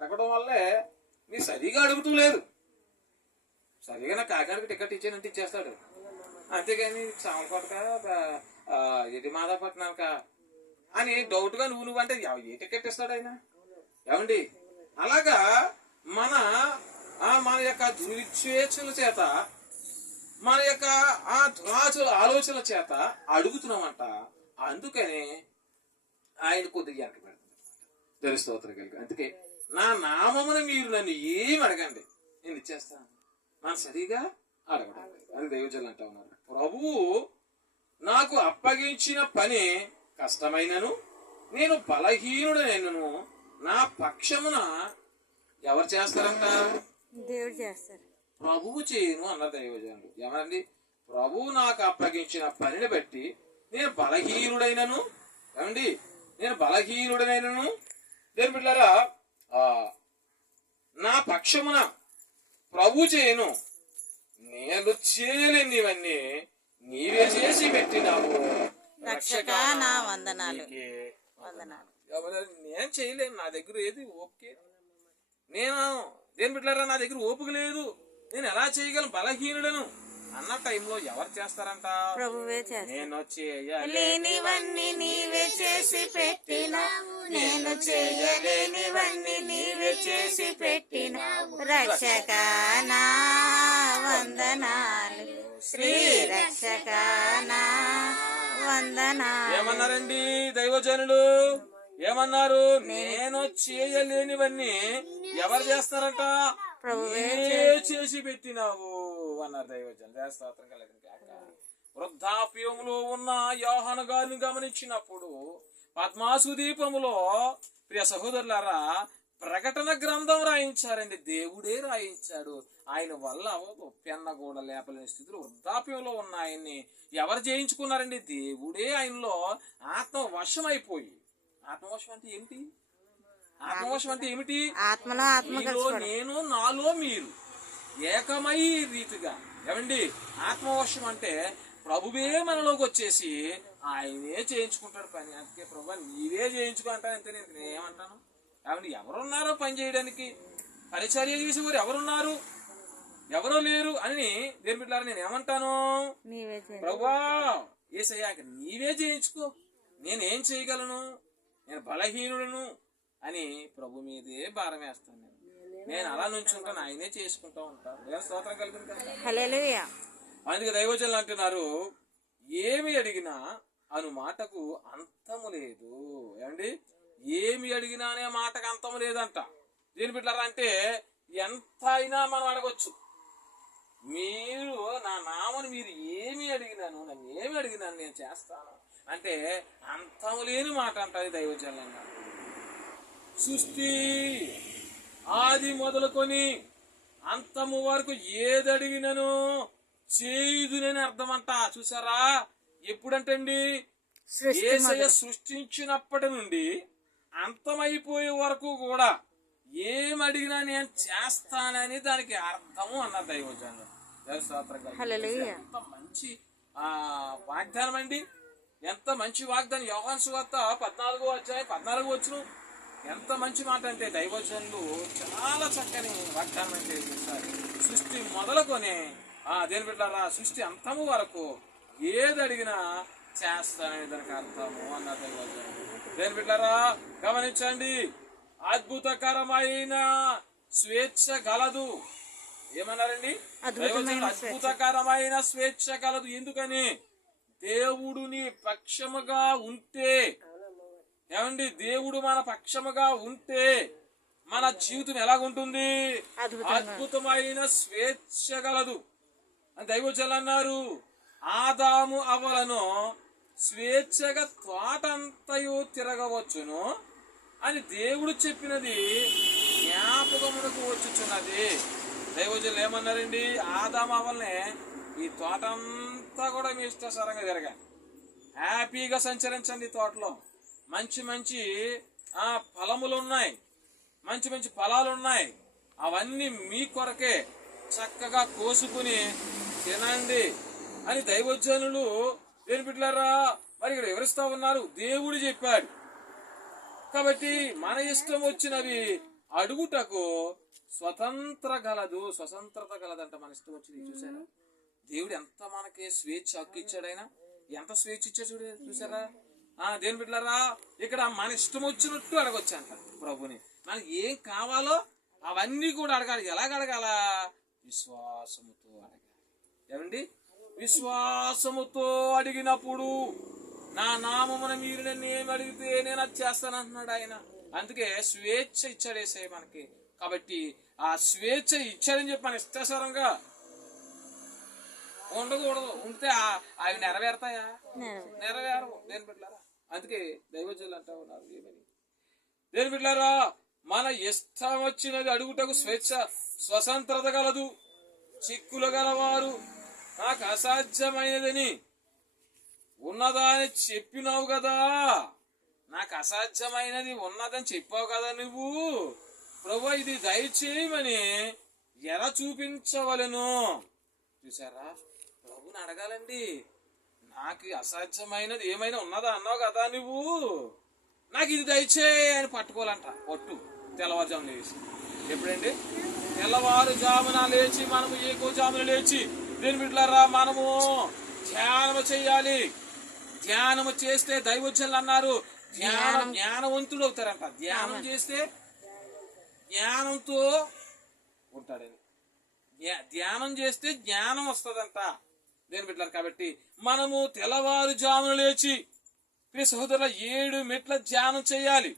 అడగడం వల్లే మీరు సరిగా అడుగుతూ లేదు సరిగా కాకినాడకి టికెట్ ఇచ్చానంటే ఇచ్చేస్తాడు. అంతేగాని సామకోటక ఇది మాదాపట్నాక అని డౌట్గా నువ్వు నువ్వు అంటే ఏ టికెట్ ఇస్తాడు ఆయన? ఏమండి? అలాగా మన మన యొక్క దురిచ్ఛేచ్ఛల చేత మన యొక్క ఆ దురాచుల ఆలోచనల చేత అడుగుతున్నామంట. అందుకనే ఆయన కొద్దిగా వెనక పెడుతుంది తెలుస్తోత్రం కలిగి. అందుకే నా నామమున మీరు నన్ను ఏమి అడగండి? నేను ఇచ్చేస్తాను. మన సరిగా అడగడం. అది దైవజనులు అంటా ఉన్నారు. ప్రభువు నాకు అప్పగించిన పని కష్టమైనను నేను బలహీనుడనైనను నా పక్షమున ఎవరు చేస్తారంట? దేవుడు చేస్తారు. ప్రభువు చేయను అన్న దైవజనుడు ఏమనండి? ప్రభువు నాకు అప్పగించిన పనిని బట్టి నేను బలహీనుడైనను ఏమండి? నేను బలహీనుడైనను దేని బిడ్డారా నా పక్షమున ప్రభు చేయను. నేను చేయలేనివన్నీ నీవే చేసి పెట్టినావు. రక్షక నా వందనాలు. వందనాలు. నేను చేయలేను నా దగ్గర ఏది ఓపిక నేను దేని బిడ్డారా నా దగ్గర ఓపిక లేదు. నేను ఎలా చేయగలను? బలహీనుడను. అన్న టైంలో ఎవరు చేస్తారంట? ప్రభువే నేను చేయలేనివన్నీ లేనివన్నీ నీవే చేసి పెట్టిన నేను చేయలేనివన్నీ నీవే చేసి పెట్టిన రక్షక నా వందనాలు శ్రీ రక్షక నా వందనాలు ఏమన్నారండి దైవజనులు? ఏమన్నారు? నేను చేయలేనివన్నీ ఎవరు చేస్తారంట? చేసి పెట్టినావు. అన్నారు దైవజనులు. దేవస్తోత్రం కలిగిన కాక. వృద్ధాప్యములో ఉన్న యోహన గారిని గమనించినప్పుడు పద్మాసు దీపములో ప్రియ సహోదరులారా ప్రకటన గ్రంథం రాయించారండి. దేవుడే రాయించాడు. ఆయన వల్ల పెన్న కూడా లేపలేని స్థితిలో వృద్ధాప్యంలో ఉన్న ఆయన్ని ఎవరు జయించుకున్నారండి? దేవుడే ఆయనలో ఆత్మ వశం అయిపోయి. ఆత్మవశం అంటే ఏమిటి? ఆత్మవశం అంటే ఏమిటి? నేను నాలో మీరు. ఏకమై రీతిగా. ఏమండి? ఆత్మవశం అంటే ప్రభువే మనలోకి వచ్చేసి ఆయనే చేయించుకుంటాడు పని. అందుకే ప్రభు నీవే చేయించుకో అంటాను అంతే నేను. ఏమంటాను? ఏమండి ఎవరున్నారో పని చేయడానికి? పరిచర్య చేసేవారు ఎవరున్నారు? ఎవరూ లేరు అని దేని బిడ్డారా నేను ఏమంటాను? ప్రభువా ఏసయ్యాక నీవే చేయించుకో. నేనేం చేయగలను? నేను బలహీనుడను అని ప్రభు మీదే భారం వేస్తాను నేను. నేను అలా నుంచుంటాను ఆయనే చేసుకుంటూ ఉంటాను నేను స్తోత్రం కలిగింది కదా. అందుకే దైవజనులు అంటున్నారు ఏమి అడిగినా అను మాటకు అంతము లేదు. ఏమండి? ఏమి అడిగినా అనే మాటకు అంతము లేదంట. దీని బిడ్డారా అంటే ఎంత అయినా మనం అడగొచ్చు. మీరు నా నామను మీరు ఏమి అడిగినాను నన్ను ఏమి అడిగినాను నేను చేస్తాను. అంటే అంతము లేని మాట అంటది దైవజనంగా సృష్టి ఆది మొదలుకొని అంతము వరకు ఏది అడిగినను చేయుదునని అర్థమంట. చూసారా ఎప్పుడంటండి? ఏసయ్య సృష్టించినప్పటి నుండి అంతమైపోయే వరకు కూడా ఏం అడిగినా నేను చేస్తానని దానికి అర్థము అన్న దైవజనం దైవస్తోత్రం కలుగును. హల్లెలూయా. ఎంత మంచి ఆ వాగ్దానం అండి ఎంత మంచి వాగ్దానం. యోహాన్ సువార్త పద్నాలుగో అధ్యాయం పద్నాలుగో వచ్చును ఎంత మంచి మాట అంటే దైవజనులు చాలా చక్కని వాగ్దానం అంటే చేస్తారు సృష్టి మొదలుకొని ఆ దేని బిడ్డారా సృష్టి అంతము వరకు ఏది అడిగినా చేస్తానని దానికి అర్థము అన్న దైవజనులు. దేని బిడ్డారా గమనించండి. అద్భుతకరమైన స్వేచ్ఛ గలదు. ఏమన్నారండి? అద్భుతకరమైన స్వేచ్ఛ కలదు ఎందుకని? దేవుడు నీ పక్షముగా ఉంటే ఏమండి దేవుడు మన పక్షముగా ఉంటే మన జీవితం ఎలాగుంటుంది. అద్భుతమైన స్వేచ్ఛ గలదు. అని దైవజనులు అన్నారు. ఆదాము అవలను స్వేచ్ఛగా తోటంతయు తిరగవచ్చును అని దేవుడు చెప్పినది జ్ఞాపకమునకు వచ్చుచున్నది. దైవజనులు ఏమన్నారండి? ఆదాము అవల్నే ఈ తోటంతా కూడా మీ ఇష్టసరంగా తిరగా హ్యాపీగా సంచరించండి తోటలో. మంచి మంచి ఆ ఫలములు ఉన్నాయి మంచి మంచి ఫలాలు ఉన్నాయి అవన్నీ మీ కొరకే చక్కగా కోసుకుని తినండి అని దైవజనులు దేని బిడ్డలారా మరి ఇక్కడ వివరిస్తా ఉన్నారు. దేవుడు చెప్పాడు. కాబట్టి మన ఇష్టం వచ్చినవి అడుగుటకు స్వతంత్ర గలదు. స్వతంత్రత గలదంట మన ఇష్టం వచ్చింది చూసారా దేవుడు ఎంత మనకి స్వేచ్ఛ హక్కు ఇచ్చాడైనా ఎంత స్వేచ్ఛ ఇచ్చాడు చూడ చూసారా దేని బిడ్డలారా ఇక్కడ మన ఇష్టం వచ్చినట్టు అడగొచ్చు అంట ప్రభుని మనకి ఏం కావాలో అవన్నీ కూడా అడగాలి. ఎలాగ అడగాల? విశ్వాసముతో అడగాలి. ఏమండి? విశ్వాసముతో అడిగినప్పుడు నా నామమున మీరు నన్ను ఏమి అడిగితే నేను అది చేస్తాను అంటున్నాడు ఆయన. అందుకే స్వేచ్ఛ ఇచ్చాడు ఏసయ్య మనకి. కాబట్టి ఆ స్వేచ్ఛ ఇచ్చాడని చెప్పి మన ఇష్టాసారంగా ఉండకూడదు. ఉంటే అవి నెరవేరుతాయా? నెరవేరు. నెరవేరవు. దేని బిడ్డలారా అందుకే దైవజనులు అంటా ఉన్నారు ఏమని? దేని బిడ్డారా మన ఇష్టం వచ్చినది అడుగుటకు స్వేచ్ఛ స్వతంత్రత గలదు చిక్కులు గలవారు. నాకు అసాధ్యమైనదని ఉన్నదా అని చెప్పినావు కదా. నాకు అసాధ్యమైనది ఉన్నదని చెప్పావు కదా నువ్వు. ప్రభు ఇది దయచేయమని ఎలా చూపించవలను. చూసారా ప్రభుని అడగాలండి. నాకు అసాధ్యమైనది ఏమైనా ఉన్నదా అన్నావు కదా నువ్వు? నాకు ఇది దయచేయి అని పట్టుకోవాలంట. పట్టు తెల్లవారుజామున లేచి. ఎప్పుడండి? తెల్లవారుజామున లేచి మనము ఏకో జామున లేచి. దీని బిడ్డలారా మనము ధ్యానము చేయాలి. ధ్యానము చేస్తే దైవజనులు అన్నారు. ధ్యానం జ్ఞానవంతుడు అవుతారంట. ధ్యానం చేస్తే జ్ఞానంతో ఉంటాడని. ధ్యానం చేస్తే జ్ఞానం వస్తుందంట. దేని బిడ్డలారు కాబట్టి మనము తెల్లవారుజామున లేచి ప్రియ సహోదరుల ఏడు మెట్ల ధ్యానం చేయాలి.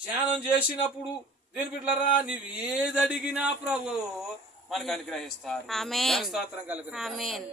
ధ్యానం చేసినప్పుడు దేని బిడ్డలారా నీవు ఏది అడిగినా ప్రభు మనకు అనుగ్రహిస్తారు. స్తోత్రం ఆమేన్.